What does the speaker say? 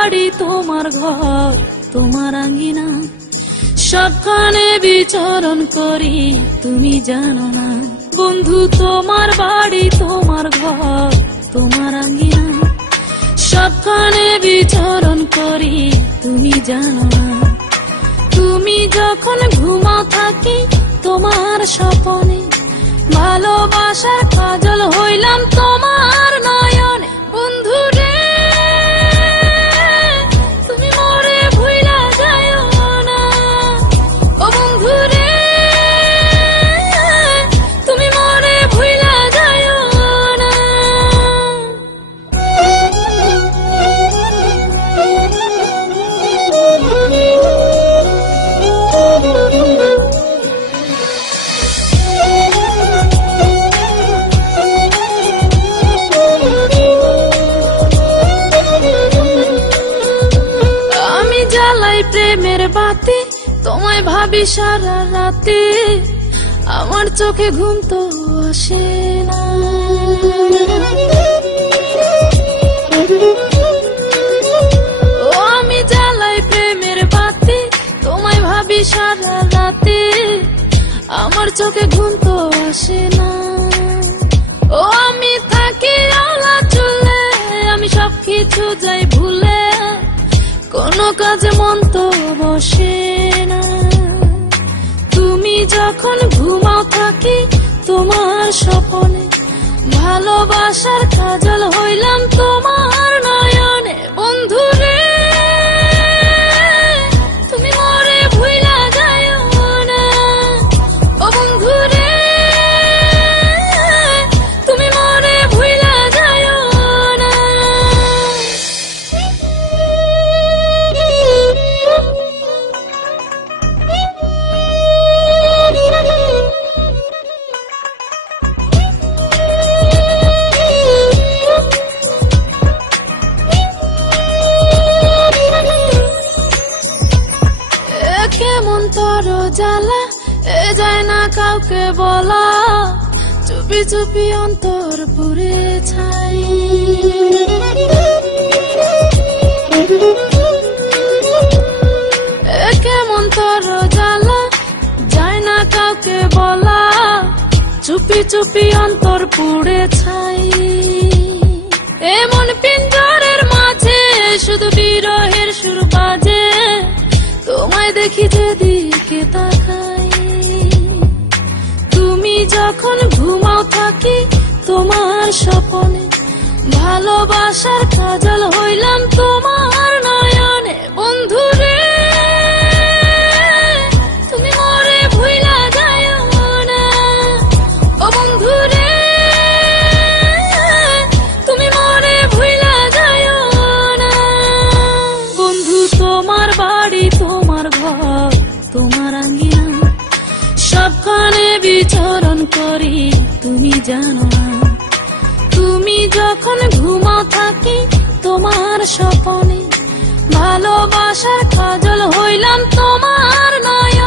বাড়ি তোমার ঘর তোমার আঙ্গিনা, সবখানে বিচরণ করি তুমি জানো না। বন্ধু তোমার বাড়ি তোমার ঘর তোমার আঙ্গিনা, সবখানে বিচরণ করি তুমি জানো না। তুমি যখন ঘুমাও থাকি তোমার স্বপনে, ভালোবাসার কাজল হইলাম তোমার নয়নে। বন্ধু রে তুমি মরে ভুইলা যাও না, ও বন্ধু রে তুমি মরে ভুইলা যাও না। প্রেমের বাতি তোমায় ভাবি সারা রাতে, আমার চোখে ঘুম তো আসে না। ও আমি জ্বালাই প্রেমের বাতি তোমায় ভাবি সারা রাতে, আমার চোখে ঘুম তো আসে না। ও আমি থাকি আলা চুলে, আমি সবকিছু যাই ভুলে, কোনো কাজে মন তো বসে না। তুমি যখন ঘুমাও থাকি তোমার স্বপনে, ভালোবাসার কাজল হইলাম তোমার নয়নে। বন্ধু রে তুমি মরে ভুইলা যাও না, ও বন্ধু রে তুমি মরে ভুইলা যাও না। কেমন তোর জ্বালা এ যায় না কাউকে বলা, চুপি চুপি অন্তর পুড়ে ছাই। কেমন তোর জ্বালা যায় না কাউকে বলা, চুপি চুপি অন্তর পুড়ে ছাই। এমন পিঞ্জরের মাঝে শুধু বিরহের সুর বাজে, তোমায় দেখি যেদিকে তাকাই। তুমি যখন ঘুমাও থাকি তোমার স্বপনে, ভালোবাসার কাজল হইলাম তোমার নয়নে। বন্ধু রে তুমি মরে ভুইলা যাও না, ও বন্ধু রে তুমি মরে ভুইলা যাও না। বন্ধু তোমার বাড়ি তোমার ঘর তোমার আঙ্গিনা, সবখানে বিচরণ করি তুমি জানো না। তুমি যখন ঘুমাও থাকি তোমার স্বপনে, ভালোবাসার কাজল হইলাম তোমার নয়।